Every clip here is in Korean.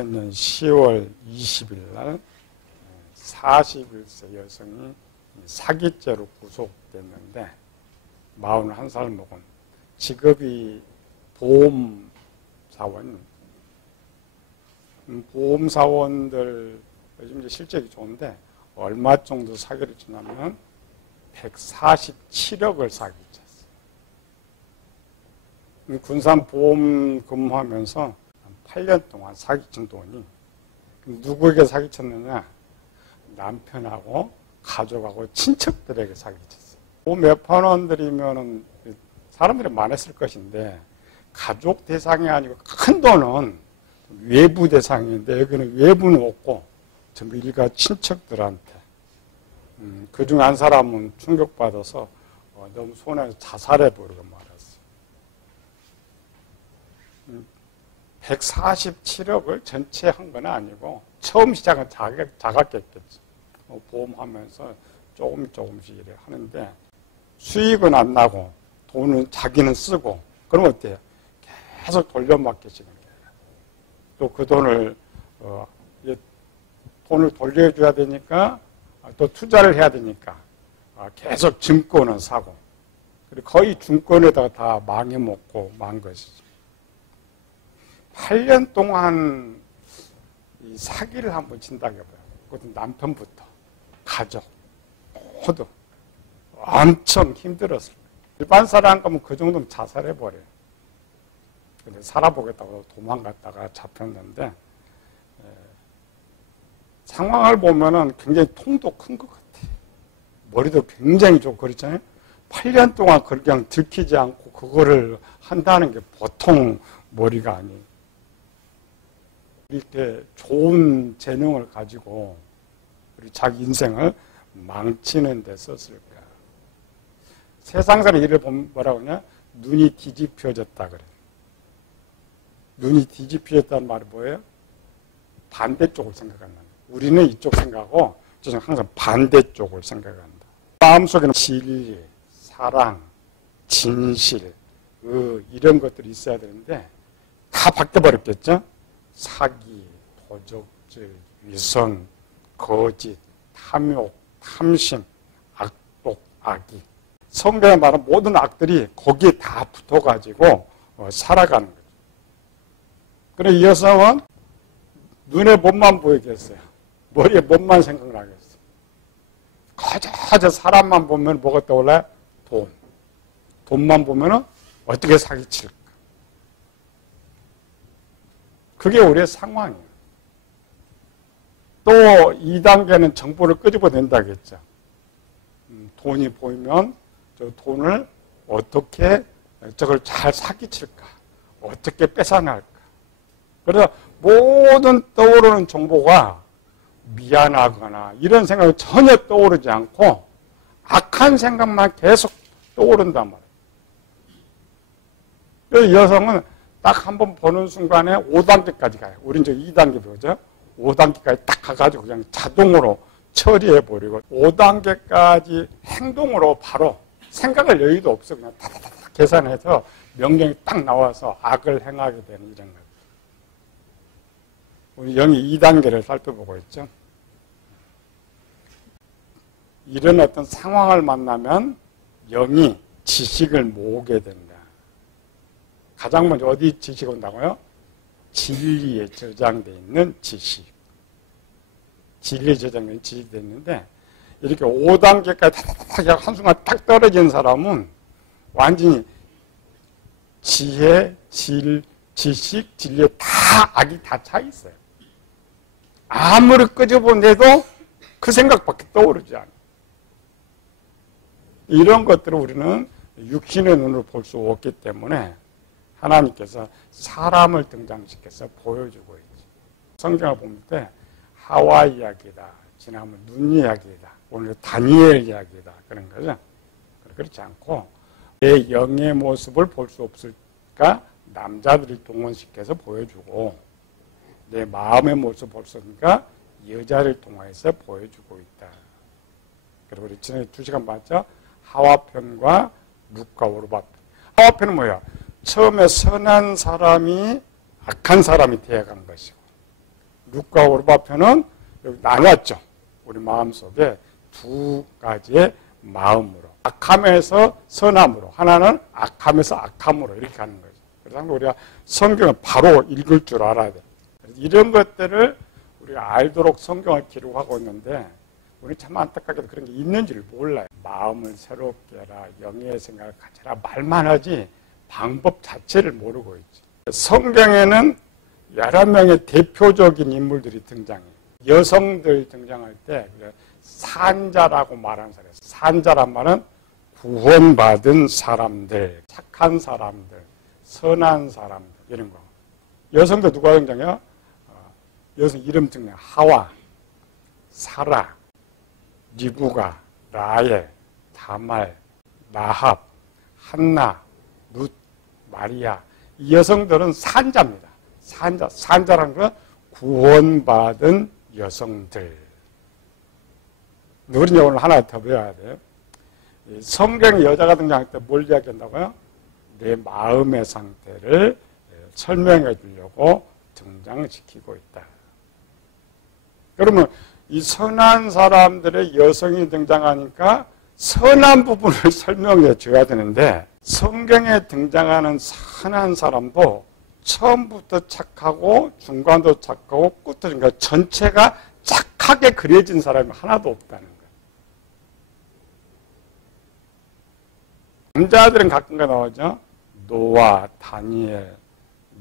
2000년 10월 20일 날 41세 여성이 사기죄로 구속됐는데 41살 먹은 직업이 보험사원. 보험사원들 요즘 실적이 좋은데 얼마 정도 사기를 치냐면 147억을 사기쳤어요. 군산 보험 근무하면서 8년 동안 사기친 돈이 누구에게 사기쳤느냐? 남편하고 가족하고 친척들에게 사기쳤어요. 몇천 원 들이면은 사람들이 많았을 것인데 가족 대상이 아니고 큰 돈은 외부 대상인데 여기는 외부는 없고 전부 일가 친척들한테 그중 한 사람은 충격받아서 너무 손해서 자살해버리고 말았어요. 147억을 전체 한 건 아니고 처음 시작은 자각했겠죠. 보험하면서 조금씩 이래 하는데 수익은 안 나고 돈은 자기는 쓰고 그러면 어때요? 계속 돌려막게 지금 또 그 돈을 돈을 돌려줘야 되니까 또 투자를 해야 되니까 계속 증권은 사고 그리고 거의 증권에다가 다 망해먹고 만 것이죠. 8년 동안 이 사기를 한번 친다고 해봐요. 그것도 남편부터 가족 모두 엄청 힘들었을 거예요. 일반 사람 가면 그 정도면 자살해버려요. 근데 살아보겠다고 도망갔다가 잡혔는데 상황을 보면은 굉장히 통도 큰 것 같아요. 머리도 굉장히 좋고 그렇잖아요. 8년 동안 그냥 들키지 않고 그거를 한다는 게 보통 머리가 아니에요. 이렇게 좋은 재능을 가지고 우리 자기 인생을 망치는 데 썼을까? 세상사의 일을 보면 뭐라고 하냐? 눈이 뒤집혀졌다 그래. 눈이 뒤집혀졌다는 말이 뭐예요? 반대쪽을 생각한다. 우리는 이쪽 생각하고 저는 항상 반대쪽을 생각한다. 마음속에는 진리, 사랑, 진실, 이런 것들이 있어야 되는데 다 바뀌어버렸겠죠? 사기, 도적질, 위선, 거짓, 탐욕, 탐심, 악독, 악의. 성경에 말하는 모든 악들이 거기에 다 붙어가지고 살아가는 거죠. 그래 이 여성은 눈에 몸만 보이겠어요. 머리에 몸만 생각나겠어요. 거저 사람만 보면 뭐가 떠올라요? 돈. 돈만 보면 어떻게 사기칠까? 그게 우리의 상황이에요. 또 2단계는 정보를 끄집어낸다겠죠. 돈이 보이면 저 돈을 어떻게 저걸 잘 사기칠까? 어떻게 뺏어날까? 그래서 모든 떠오르는 정보가 미안하거나 이런 생각이 전혀 떠오르지 않고 악한 생각만 계속 떠오른단 말이에요. 그래서 여성은 딱 한 번 보는 순간에 5단계까지 가요. 우린 저 2단계 배우죠. 5단계까지 딱 가가지고 그냥 자동으로 처리해버리고 5단계까지 행동으로 바로 생각할 여유도 없어. 그냥 다다다닥 계산해서 명령이 딱 나와서 악을 행하게 되는 이런 거예요. 우리 영이 2단계를 살펴보고 있죠. 이런 어떤 상황을 만나면 영이 지식을 모으게 된다. 가장 먼저 어디 지식이 온다고요? 진리에 저장되어 있는 지식. 진리에 저장된 지식이 됐는데 이렇게 5단계까지 탁탁탁 한순간 딱 떨어진 사람은 완전히 지혜, 지식, 진리에 다 악이 다 차 있어요. 아무리 끄집어내도 그 생각밖에 떠오르지 않아요. 이런 것들을 우리는 육신의 눈으로 볼 수 없기 때문에 하나님께서 사람을 등장시켜서 보여주고 있죠. 성경을 볼 때 하와 이야기다, 지난번 눈 이야기다, 오늘 다니엘 이야기다 그런 거죠. 그렇지 않고 내 영의 모습을 볼 수 없을까? 남자들을 동원시켜서 보여주고 내 마음의 모습을 볼 수 없으니까 여자를 통해서 보여주고 있다. 그리고 우리 지난해 2시간 봤죠? 하와편과 룻과 오르바편. 하와편은 뭐야? 처음에 선한 사람이 악한 사람이 되어간 것이고 룩과 오르바편은 여기 나눴죠. 우리 마음속에 두 가지의 마음으로. 악함에서 선함으로, 하나는 악함에서 악함으로 이렇게 하는 거죠. 그래서 우리가 성경을 바로 읽을 줄 알아야 돼요. 이런 것들을 우리가 알도록 성경을 기록하고 있는데 우리 참 안타깝게도 그런 게 있는지를 몰라요. 마음을 새롭게 해라, 영의 생각을 가져라 말만 하지 방법 자체를 모르고 있지. 성경에는 여러 명의 대표적인 인물들이 등장해요. 여성들 등장할 때 산자라고 말하는 사람. 산자란 말은 구원받은 사람들, 착한 사람들, 선한 사람들 이런 거. 여성도 누가 등장해요? 여성 이름 등장. 하와, 사라, 리브가, 라헬, 다말, 라합, 한나, 룻, 마리아. 이 여성들은 산자입니다. 산자라는 건 구원받은 여성들. 우리 오늘 하나 더 배워야 돼요. 성경에 여자가 등장할 때 뭘 이야기한다고요? 내 마음의 상태를 설명해 주려고 등장시키고 있다. 그러면 이 선한 사람들의 여성이 등장하니까 선한 부분을 설명해 줘야 되는데 성경에 등장하는 선한 사람도 처음부터 착하고 중간도 착하고 끝도 그러니까 전체가 착하게 그려진 사람이 하나도 없다는 거예요. 남자들은 가끔가 나오죠. 노아, 다니엘,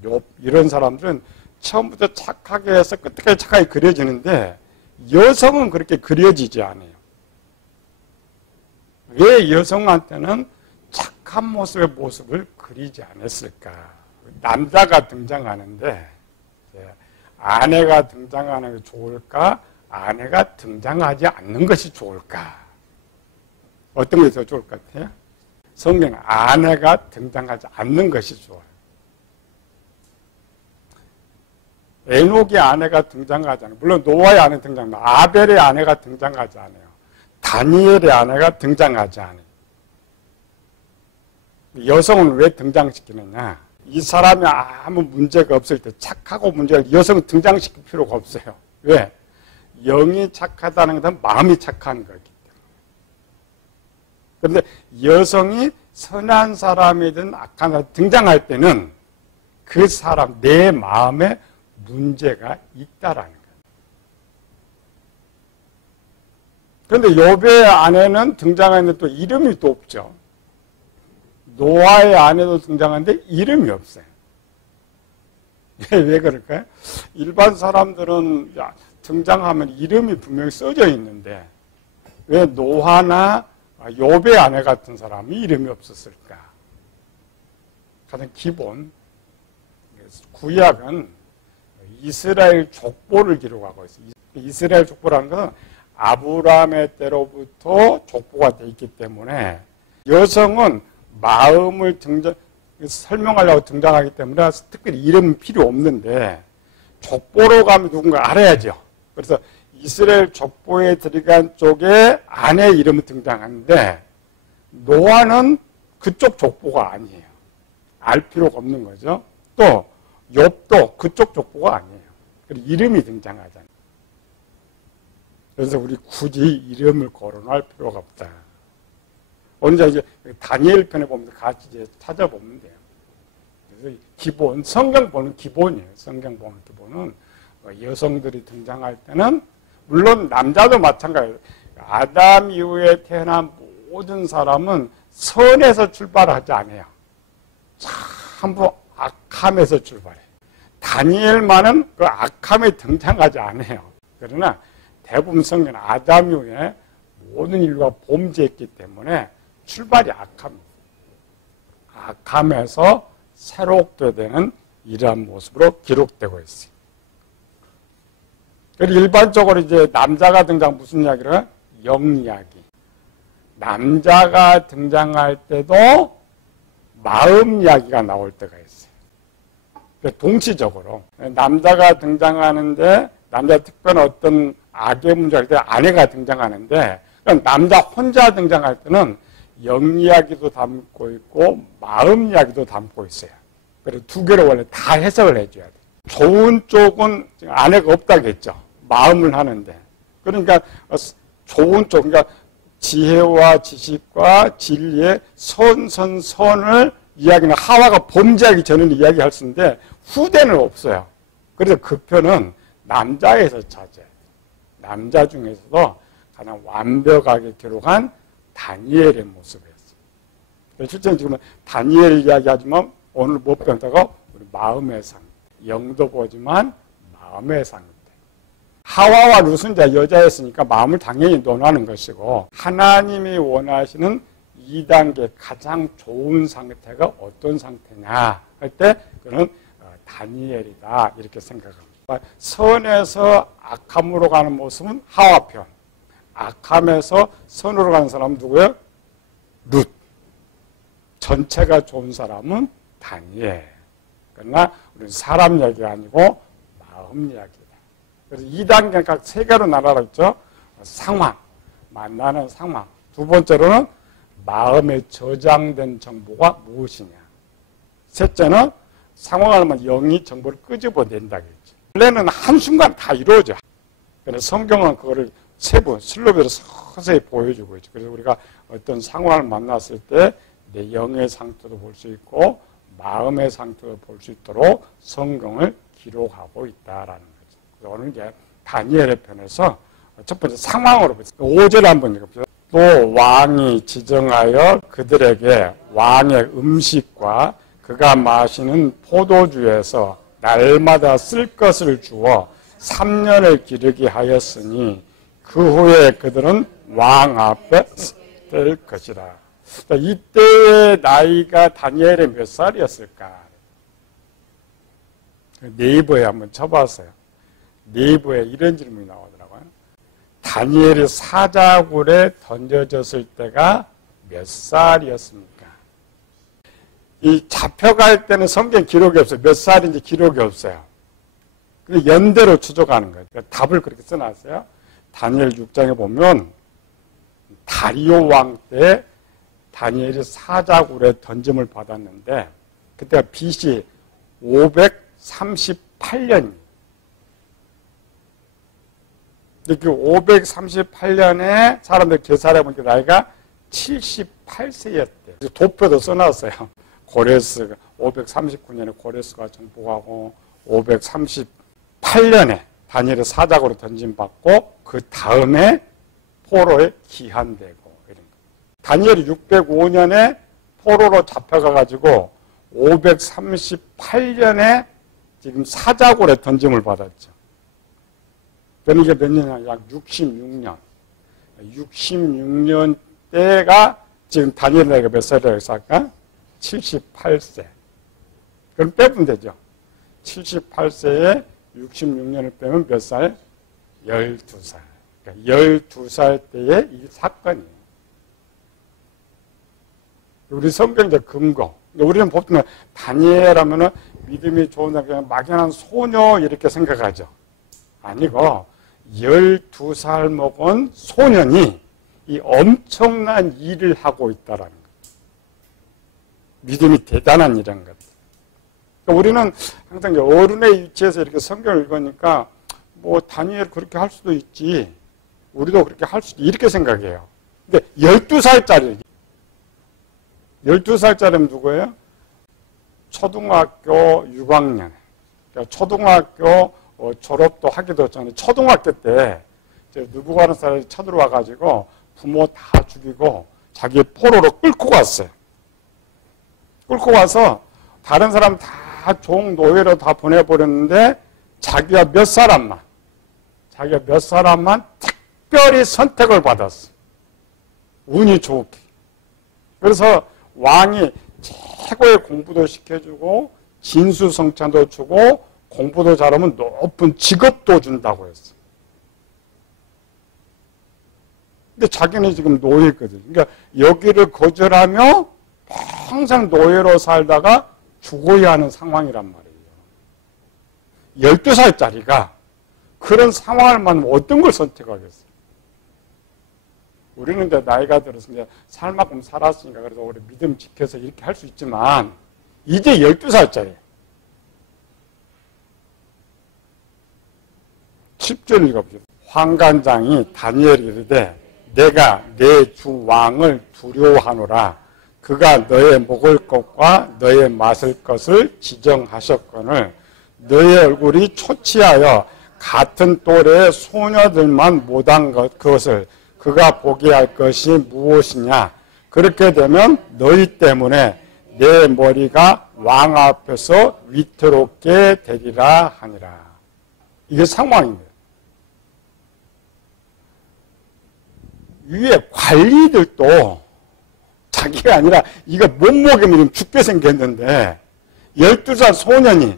욥 이런 사람들은 처음부터 착하게 해서 끝까지 착하게 그려지는데 여성은 그렇게 그려지지 않아요. 왜 여성한테는 착한 모습을 그리지 않았을까? 남자가 등장하는데 아내가 등장하는 게 좋을까? 아내가 등장하지 않는 것이 좋을까? 어떤 게 더 좋을 것 같아요? 성경은 아내가 등장하지 않는 것이 좋아요. 에녹의 아내가 등장하지 않아요. 물론 노아의 아내 등장합니다. 아벨의 아내가 등장하지 않아요. 다니엘의 아내가 등장하지 않아요. 여성은 왜 등장시키느냐? 이 사람이 아무 문제가 없을 때 착하고 문제가 여성은 등장시킬 필요가 없어요. 왜? 영이 착하다는 것은 마음이 착한 거기 때문에. 그런데 여성이 선한 사람이든 악한 사람이 등장할 때는 그 사람, 내 마음에 문제가 있다라는 거예요. 그런데 욥의 아내는 등장하는데 또 이름이 또 없죠. 노아의 아내도 등장하는데 이름이 없어요. 왜 그럴까요? 일반 사람들은 등장하면 이름이 분명히 써져 있는데 왜 노아나 욥의 아내 같은 사람이 이름이 없었을까? 가장 기본 구약은 이스라엘 족보를 기록하고 있어요. 이스라엘 족보라는 것은 아브라함의 때로부터 족보가 되어 있기 때문에 여성은 마음을 설명하려고 등장하기 때문에 특별히 이름은 필요 없는데 족보로 가면 누군가 알아야죠. 그래서 이스라엘 족보에 들어간 쪽에 아내 이름이 등장하는데 노아는 그쪽 족보가 아니에요. 알 필요가 없는 거죠. 또 욥도 그쪽 족보가 아니에요. 그래서 이름이 등장하잖아요. 그래서 우리 굳이 이름을 거론할 필요가 없다. 언제 이제 다니엘 편에 보면 같이 이제 찾아보면 돼요. 그래서 기본, 성경 보는 기본이에요. 성경 보는 기본은 여성들이 등장할 때는 물론 남자도 마찬가지예요. 아담 이후에 태어난 모든 사람은 선에서 출발하지 않아요. 전부 악함에서 출발해요. 다니엘만은 그 악함에 등장하지 않아요. 그러나 대부분 성경은 아담 이후에 모든 인류가 범죄했기 때문에 출발이 악함입니다. 악함에서 새롭게 되는 이러한 모습으로 기록되고 있어요. 그리고 일반적으로 이제 남자가 등장 무슨 이야기를 해요? 영 이야기. 남자가 등장할 때도 마음 이야기가 나올 때가 있어요. 동시적으로 남자가 등장하는데 남자 특별한 어떤 악의 문제할 때 아내가 등장하는데 남자 혼자 등장할 때는 영 이야기도 담고 있고 마음 이야기도 담고 있어요. 그래서 두 개를 원래 다 해석을 해줘야 돼요. 좋은 쪽은 아내가 없다겠죠. 마음을 하는데. 그러니까 좋은 쪽, 그러니까 지혜와 지식과 진리의 선을 이야기는 하와가 범죄하기 전에는 이야기할 수 있는데 후대는 없어요. 그래서 그 편은 남자에서 찾아요. 남자 중에서도 가장 완벽하게 기록한 다니엘의 모습이었어요. 실제로 지금 다니엘 이야기하지만 오늘 못 배운다고 우리 마음의 상태. 영도 보지만 마음의 상태. 하와와 룻은 이제 여자였으니까 마음을 당연히 논하는 것이고 하나님이 원하시는 2단계 가장 좋은 상태가 어떤 상태냐 할 때 그는 다니엘이다 이렇게 생각합니다. 선에서 악함으로 가는 모습은 하와 편, 악함에서 선으로 가는 사람은 누구예요? 룻. 전체가 좋은 사람은 다니엘. 그러나 우리는 사람 얘기가 아니고 마음 이야기다. 그래서 2단계는 각 3개로 나눠라 했죠. 상황, 만나는 상황. 두 번째로는 마음에 저장된 정보가 무엇이냐. 셋째는 상황을 하면 영이 정보를 끄집어낸다겠죠. 원래는 한순간 다 이루어져. 그래서 성경은 그거를 세부, 슬로비로 서서히 보여주고 있죠. 그래서 우리가 어떤 상황을 만났을 때 내 영의 상태도 볼 수 있고 마음의 상태도 볼 수 있도록 성경을 기록하고 있다라는 거죠. 그래서 오늘 이제 다니엘의 편에서 첫 번째 상황으로 보죠. 5절 한번 읽어보죠. 또 왕이 지정하여 그들에게 왕의 음식과 그가 마시는 포도주에서 날마다 쓸 것을 주어 3년을 기르게 하였으니 그 후에 그들은 왕 앞에 될 것이라. 이때의 나이가 다니엘의 몇 살이었을까? 네이버에 한번 쳐봤어요. 네이버에 이런 질문이 나오더라고요. 다니엘이 사자굴에 던져졌을 때가 몇 살이었습니까? 이 잡혀갈 때는 성경 기록이 없어요. 몇 살인지 기록이 없어요. 근데 연대로 추적하는 거예요. 그러니까 답을 그렇게 써놨어요. 다니엘 6장에 보면 다리오 왕 때 다니엘이 사자굴에 던짐을 받았는데 그때가 BC 538년. 근데 그 538년에 사람들 계산해 보니까 나이가 78세였대. 도표도 써놨어요. 고레스가 539년에 고레스가 정복하고 538년에 다니엘이 사자굴에 던짐받고 그 다음에 포로에 기한되고 이런 거. 다니엘이 605년에 포로로 잡혀가가지고 538년에 지금 사자굴에 던짐을 받았죠. 그러니까 몇 년이냐? 약 66년. 66년 때가 지금 다니엘 나이가 몇 살이라고 해서 아까? 78세. 그럼 빼면 되죠. 78세에 66년을 빼면 몇 살? 12살. 그러니까 12살 때의 이 사건이에요. 우리 성경적 근거. 우리는 보통 다니엘 하면은 믿음이 좋은 그냥 막연한 소녀 이렇게 생각하죠. 아니고 12살 먹은 소년이 이 엄청난 일을 하고 있다라는 거예요. 믿음이 대단한 일인 것. 그러니까 우리는 항상 어른의 위치에서 이렇게 성경을 읽으니까 뭐 다니엘 그렇게 할 수도 있지. 우리도 그렇게 할 수도 이렇게 생각해요. 근데 12살짜리 12살짜리면 누구예요? 초등학교 6학년. 그러니까 초등학교 졸업도 하기도 전에 초등학교 때 느부갓네살이 쳐들어와 가지고 부모 다 죽이고 자기 포로로 끌고 갔어요. 끌고 가서 다른 사람 다 종 노예로 다 보내버렸는데 자기가 몇 사람만 특별히 선택을 받았어. 운이 좋게. 그래서 왕이 최고의 공부도 시켜주고 진수성찬도 주고 공부도 잘하면 높은 직업도 준다고 했어. 근데 자기는 지금 노예거든. 그러니까 여기를 거절하며 평생 노예로 살다가 죽어야 하는 상황이란 말이에요. 12살짜리가 그런 상황을 만나면 어떤 걸 선택하겠어요? 우리는 이제 나이가 들어서 이제 살 만큼 살았으니까 그래서 우리 믿음 지켜서 이렇게 할 수 있지만 이제 12살짜리 10절 읽어보죠. 환관장이 다니엘이 이르되 내가 내 주 왕을 두려워하노라. 그가 너의 먹을 것과 너의 마실 것을 지정하셨거늘 너의 얼굴이 초췌하여 같은 또래의 소녀들만 못한 그것을 그가 보게 할 것이 무엇이냐. 그렇게 되면 너희 때문에 내 머리가 왕 앞에서 위태롭게 되리라 하니라. 이게 상황입니다. 위에 관리들도 자기가 아니라 이거 못 먹으면 죽게 생겼는데 12살 소년이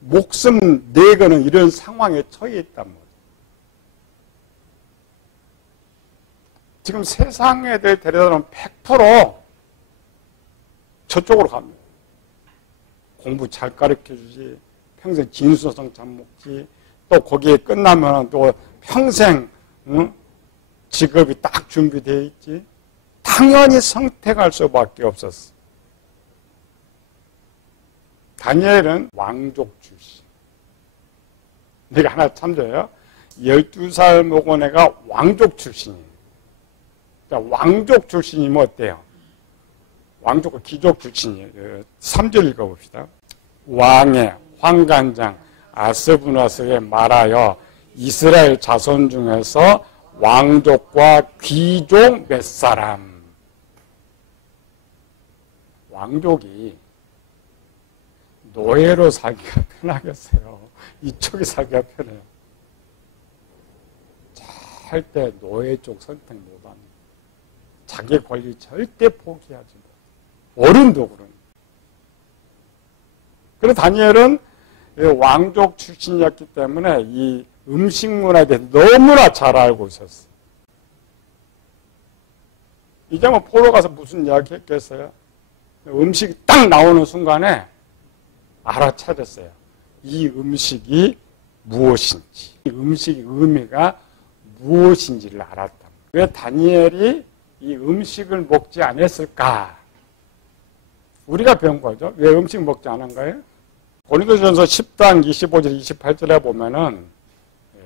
목숨 내거는 이런 상황에 처해 있단 말이에요. 지금 세상 애들 데려다 놓으면 100% 저쪽으로 갑니다. 공부 잘 가르쳐주지, 평생 진수성 잘 먹지, 또 거기에 끝나면 또 평생 직업이 딱 준비되어 있지. 당연히 선택할 수밖에 없었어. 다니엘은 왕족 출신. 내가 하나 참조해요. 12살 먹은 애가 왕족 출신이에요. 왕족 출신이면 어때요? 왕족과 귀족 출신이에요. 3절 읽어봅시다. 왕의 환관장 아스부나스에 말하여 이스라엘 자손 중에서 왕족과 귀족 몇 사람. 왕족이 노예로 살기가 편하겠어요. 이쪽이 살기가 편해요. 절대 노예 쪽 선택 못합니다. 자기 권리 절대 포기하지 못. 어른도 그런. 그래서 다니엘은 왕족 출신이었기 때문에 이 음식 문화에 대해서 너무나 잘 알고 있었어요. 이제 뭐 포로 가서 무슨 이야기 했겠어요? 음식이 딱 나오는 순간에 알아차렸어요. 이 음식이 무엇인지, 이 음식의 의미가 무엇인지를 알았다. 왜 다니엘이 이 음식을 먹지 않았을까? 우리가 배운 거죠. 왜 음식 먹지 않은 거예요? 고린도전서 10장 25절 28절에 보면은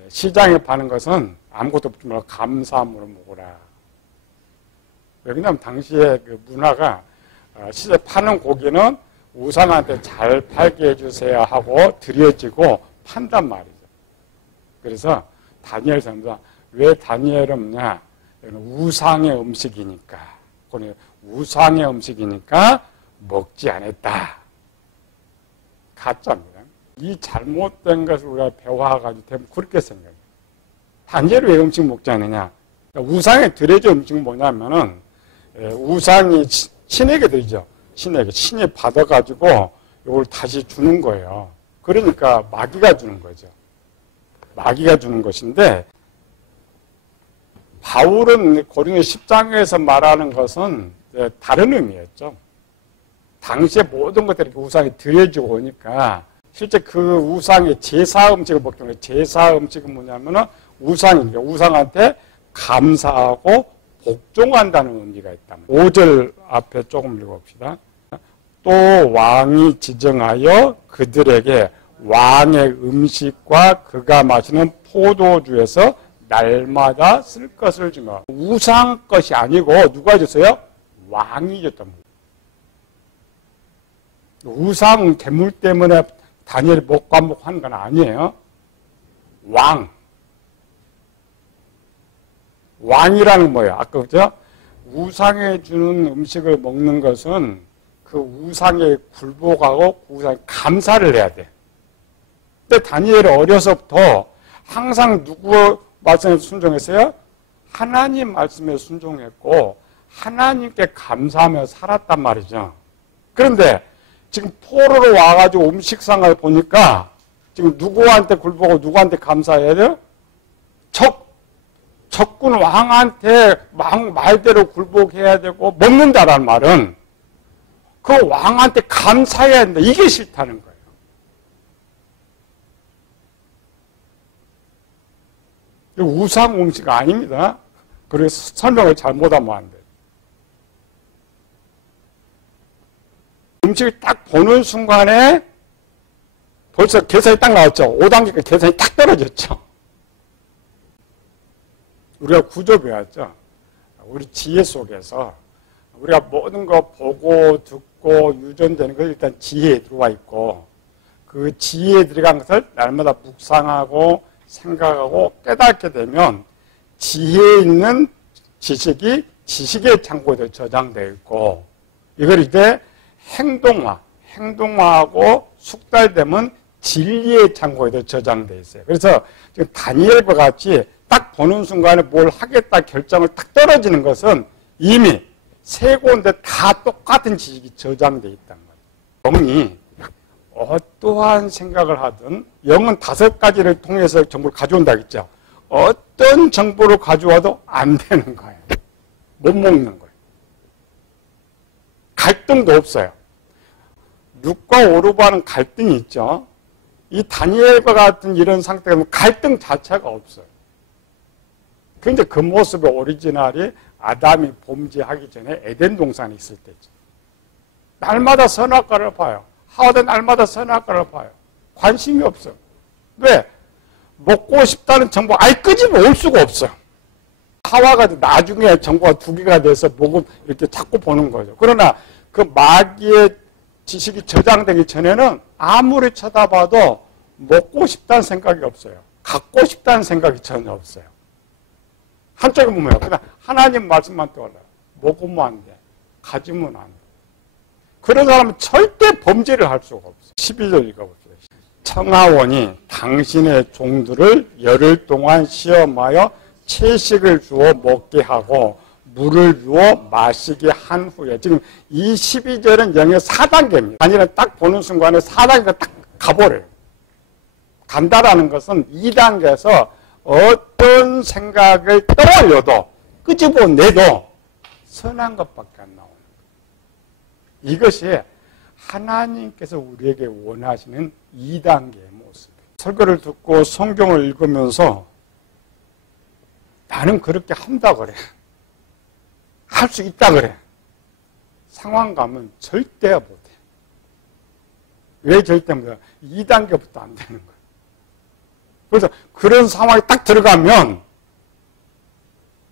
시장에 파는 것은 아무것도 없지 말고 감사함으로 먹으라. 왜냐하면 당시에 그 문화가 시장에 파는 고기는 우상한테 잘 팔게 해주세요 하고 드려지고 판단 말이죠. 그래서 다니엘 선사 왜 다니엘은 뭐냐? 우상의 음식이니까. 우상의 음식이니까 먹지 않았다. 가짜입니다. 이 잘못된 것을 우리가 배워가지고 되면 그렇게 생각해요. 다니엘이 왜 음식 먹지 않느냐? 우상에 드려진 음식은 뭐냐면은 우상이 신에게 드리죠. 신이 받아가지고 이걸 다시 주는 거예요. 그러니까 마귀가 주는 거죠. 마귀가 주는 것인데 바울은 고린도 10장에서 말하는 것은 다른 의미였죠. 당시에 모든 것들이 우상이 드려지고 오니까 실제 그 우상의 제사 음식을 먹는 거예요. 제사 음식은 뭐냐면은 우상이에요. 우상한테 감사하고 복종한다는 의미가 있다. 5절 앞에 조금 읽어봅시다. 또 왕이 지정하여 그들에게 왕의 음식과 그가 마시는 포도주에서 날마다 쓸 것을 주며 우상 것이 아니고 누가 줬어요? 왕이 줬단 말이에요. 우상 괴물 때문에 다니엘이 먹고 안 먹고 하는 건 아니에요. 왕이라는 뭐예요? 아까 그죠? 우상에 주는 음식을 먹는 것은 그 우상에 굴복하고 그 우상에 감사를 해야 돼. 근데 다니엘이 어려서부터 항상 누구 말씀에 순종했어요? 하나님 말씀에 순종했고 하나님께 감사하며 살았단 말이죠. 그런데 지금 포로로 와가지고 음식상을 보니까 지금 누구한테 굴복하고 누구한테 감사해야 돼요? 적군 왕한테 말대로 굴복해야 되고 먹는다라는 말은 그 왕한테 감사해야 된다. 이게 싫다는 거예요. 우상 음식 아닙니다. 그래서 설명을 잘못하면 안 돼요. 음식을 딱 보는 순간에 벌써 계산이 딱 나왔죠. 5단계가 계산이 딱 떨어졌죠. 우리가 구조 배웠죠. 우리 지혜 속에서 우리가 모든 거 보고 듣고 유전되는 것 일단 지혜에 들어와 있고 그 지혜에 들어간 것을 날마다 묵상하고 생각하고 깨닫게 되면 지혜에 있는 지식이 지식의 창고에 저장되어 있고 이걸 이제 행동화하고 숙달되면 진리의 창고에도 저장되어 있어요. 그래서 지금 다니엘과 같이 딱 보는 순간에 뭘 하겠다 결정을 딱 떨어지는 것은 이미 세 군데 다 똑같은 지식이 저장되어 있다는 거예요. 영이 어떠한 생각을 하든 영은 5가지를 통해서 정보를 가져온다 했죠. 어떤 정보를 가져와도 안 되는 거예요. 못 먹는 거예요. 갈등도 없어요. 6과 5르바는 갈등이 있죠. 이 다니엘과 같은 이런 상태가 갈등 자체가 없어요. 근데 그 모습의 오리지널이 아담이 범죄하기 전에 에덴 동산에 있을 때죠. 날마다 선악과를 봐요. 하와도 날마다 선악과를 봐요. 관심이 없어요. 왜? 먹고 싶다는 정보 아예 끄집어 올 수가 없어요. 하와가 나중에 정보가 2개가 돼서 보고 이렇게 자꾸 보는 거죠. 그러나 그 마귀의 지식이 저장되기 전에는 아무리 쳐다봐도 먹고 싶다는 생각이 없어요. 갖고 싶다는 생각이 전혀 없어요. 한쪽에 보면 그냥 하나님 말씀만 떠올라요. 먹으면 안 돼. 가지면 안 돼. 그런 사람은 절대 범죄를 할 수가 없어요. 12절 읽어보세요. 청하원이 당신의 종들을 열흘 동안 시험하여 채식을 주어 먹게 하고 물을 주어 마시게 한 후에 지금 이 12절은 영의 4단계입니다. 아니면 딱 보는 순간에 4단계가 딱 가버려요. 간다라는 것은 2단계에서 어떤 생각을 떠올려도 끄집어내도 선한 것밖에 안 나오는 거예요. 이것이 하나님께서 우리에게 원하시는 2단계의 모습이에요. 설교를 듣고 성경을 읽으면서 나는 그렇게 한다 그래. 할 수 있다 그래. 상황 가면 절대 못해. 왜 절대 못해? 2단계부터 안 되는 거예요. 그래서 그런 상황에 딱 들어가면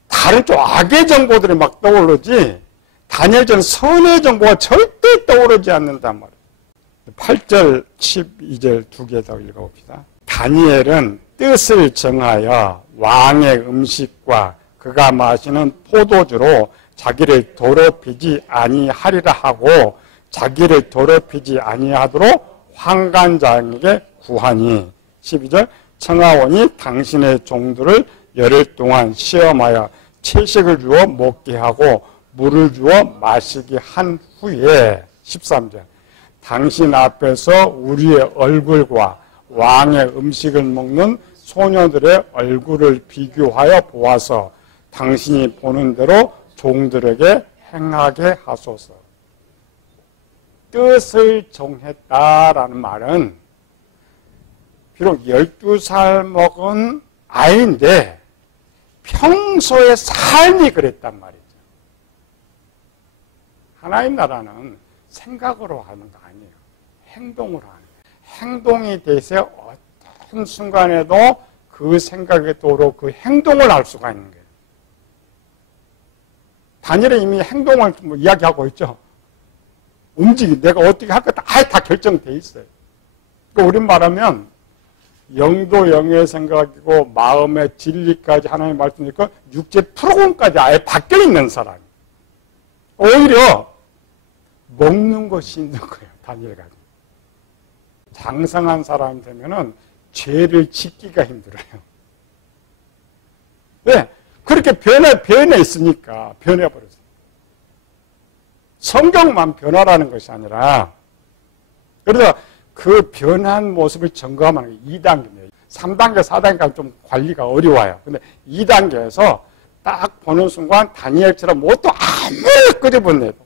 다른 쪽 악의 정보들이 막 떠오르지 다니엘전 선의 정보가 절대 떠오르지 않는단 말이에요. 8절, 12절 2개 더 읽어봅시다. 다니엘은 뜻을 정하여 왕의 음식과 그가 마시는 포도주로 자기를 더럽히지 아니하리라 하고 자기를 더럽히지 아니하도록 환관장에게 구하니 12절 청하원이 당신의 종들을 열흘 동안 시험하여 채식을 주어 먹게 하고 물을 주어 마시게 한 후에 13절 당신 앞에서 우리의 얼굴과 왕의 음식을 먹는 소녀들의 얼굴을 비교하여 보아서 당신이 보는 대로 종들에게 행하게 하소서. 뜻을 정했다라는 말은 비록 12살 먹은 아이인데 평소의 삶이 그랬단 말이죠. 하나님 나라는 생각으로 하는 거 아니에요. 행동으로 하는 거예요. 행동이 돼서 어떤 순간에도 그 생각에 떠오르고 그 행동을 할 수가 있는 거예요. 다니엘은 이미 행동을 이야기하고 있죠. 내가 어떻게 할 것 아예 다 결정돼 있어요. 그러니까 우리 말하면 영도 영의 생각이고 마음의 진리까지 하나님 말씀이니까 육체 프로그램까지 아예 바뀌어 있는 사람. 오히려 먹는 것이 있는 거예요. 다니엘가. 장성한 사람이 되면은 죄를 짓기가 힘들어요. 왜? 그렇게 변해 있으니까 변해버렸어요. 성경만 변화라는 것이 아니라 그래서 그 변한 모습을 점검하는 게 2단계입니다. 3단계, 4단계가 좀 관리가 어려워요. 근데 2단계에서 딱 보는 순간 다니엘처럼 뭣도 아무리 끄집어내도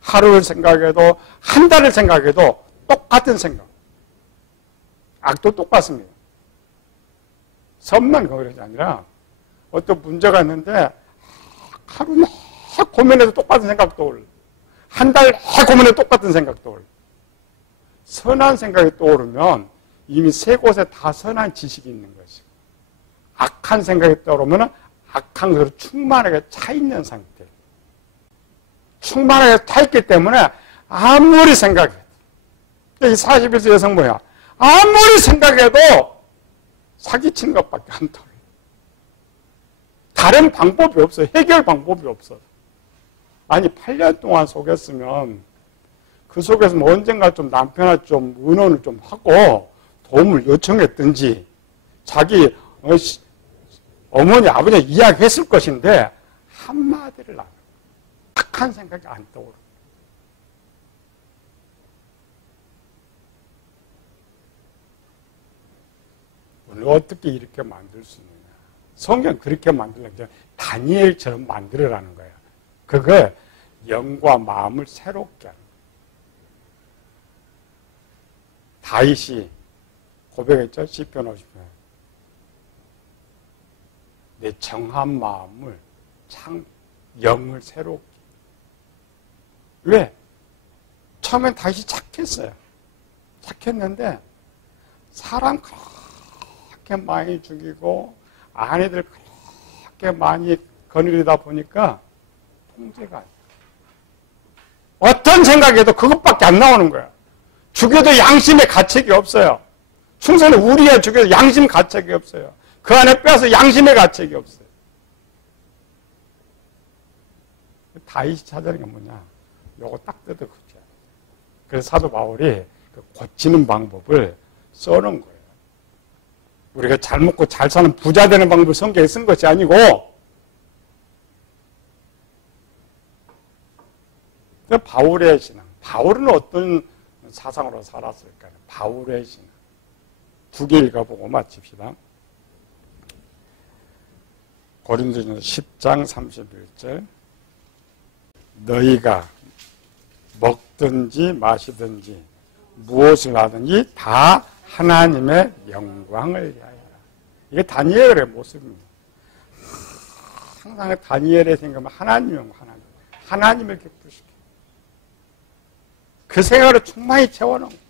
하루를 생각해도 한 달을 생각해도 똑같은 생각. 악도 똑같습니다. 선만 그런 게 아니라 어떤 문제가 있는데 하루 내 고민해도 똑같은 생각 떠올라. 한 달 내 고민해도 똑같은 생각 떠올라. 선한 생각이 떠오르면 이미 세 곳에 다 선한 지식이 있는 것이고 악한 생각이 떠오르면 악한 것으로 충만하게 차 있는 상태. 충만하게 차 있기 때문에 아무리 생각해도, 이 41세 여성 뭐야? 아무리 생각해도 사기친 것밖에 안 떠올려. 다른 방법이 없어요. 해결 방법이 없어요. 아니 8년 동안 속였으면 그 속에서 뭐 언젠가 좀 남편한테 좀 의논을 좀 하고 도움을 요청했든지 자기 어머니 아버지 이야기했을 것인데 한마디를 안 하고 착한 생각이 안 떠오르고 오늘 어떻게 이렇게 만들 수 있느냐. 성경 그렇게 만들려면 다니엘처럼 만들어라는 거예요. 그거 영과 마음을 새롭게 하는 거예요. 다윗이 고백했죠. 시편 50편. 내 정한 마음을 영을 새롭게. 왜? 처음엔 다윗이 착했어요. 착했는데 사람 그렇게 많이 죽이고 아내들 그렇게 많이 거느리다 보니까 통제가 안 돼요. 어떤 생각에도 그것밖에 안 나오는 거예요. 죽여도 양심의 가책이 없어요. 충성은 우리가 죽여도 양심 가책이 없어요. 그 안에 빼서 양심의 가책이 없어요. 다윗이 찾아낸 게 뭐냐? 요거 딱 뜯어 고쳐야 돼요. 그래서 사도 바울이 그 고치는 방법을 써놓은 거예요. 우리가 잘 먹고 잘 사는 부자 되는 방법을 성경에 쓴 것이 아니고 바울의 신앙. 바울은 어떤 사상으로 살았을까요? 바울의 신앙. 두 개 읽어보고 마칩시다. 고린도전서 10장 31절. 너희가 먹든지 마시든지 무엇을 하든지 다 하나님의 영광을 위하여라. 이게 다니엘의 모습입니다. 항상 다니엘의 생각은 하나님을 기쁘시켜. 그 생각을 충만히 채워놓은 거예요.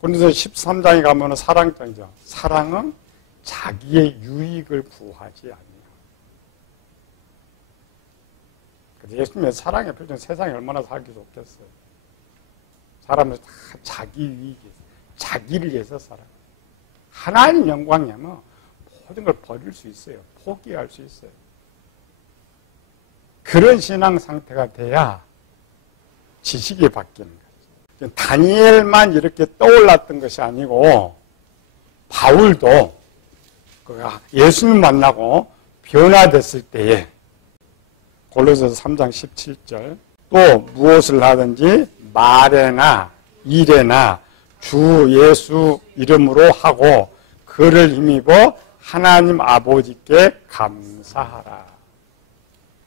고린도서 13장에 가면 사랑장이죠. 사랑은 자기의 유익을 구하지 아니하고. 예수님의 사랑의 표정, 세상에 얼마나 살기 좋겠어요. 사람은 다 자기 유익이 있어요. 자기를 위해서 살아요. 하나님 영광이면 모든 걸 버릴 수 있어요. 포기할 수 있어요. 그런 신앙 상태가 돼야 지식이 바뀌는 거죠. 다니엘만 이렇게 떠올랐던 것이 아니고 바울도 예수님 만나고 변화됐을 때에 골로새서 3장 17절 또 무엇을 하든지 말에나 일에나 주 예수 이름으로 하고 그를 힘입어 하나님 아버지께 감사하라.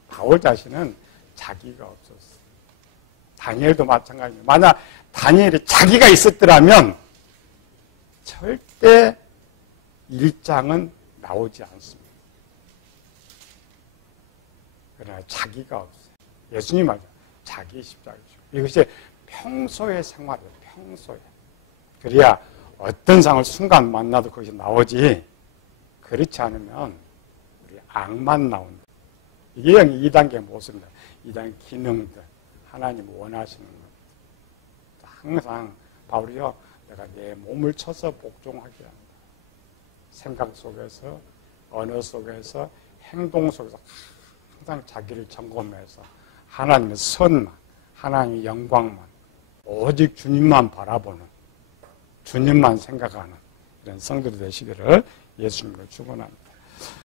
바울 자신은 자기가 없었어요. 다니엘도 마찬가지예요. 만약 다니엘이 자기가 있었더라면 절대 1장은 나오지 않습니다. 그러나 자기가 없어요. 예수님 말이죠. 자기 십자가죠. 이것이 평소의 생활이에요. 평소에. 그래야 어떤 상을 순간 만나도 거기서 나오지. 그렇지 않으면 우리 악만 나온다. 이게 2단계 모습입니다. 2단계 기능들. 하나님 원하시는 것. 항상 바울이요. 내가 내 몸을 쳐서 복종하게 한다. 생각 속에서, 언어 속에서, 행동 속에서 항상 자기를 점검해서 하나님의 선만, 하나님의 영광만, 오직 주님만 바라보는, 주님만 생각하는 이런 성도들 되시기를 예수님으로 축원합니다.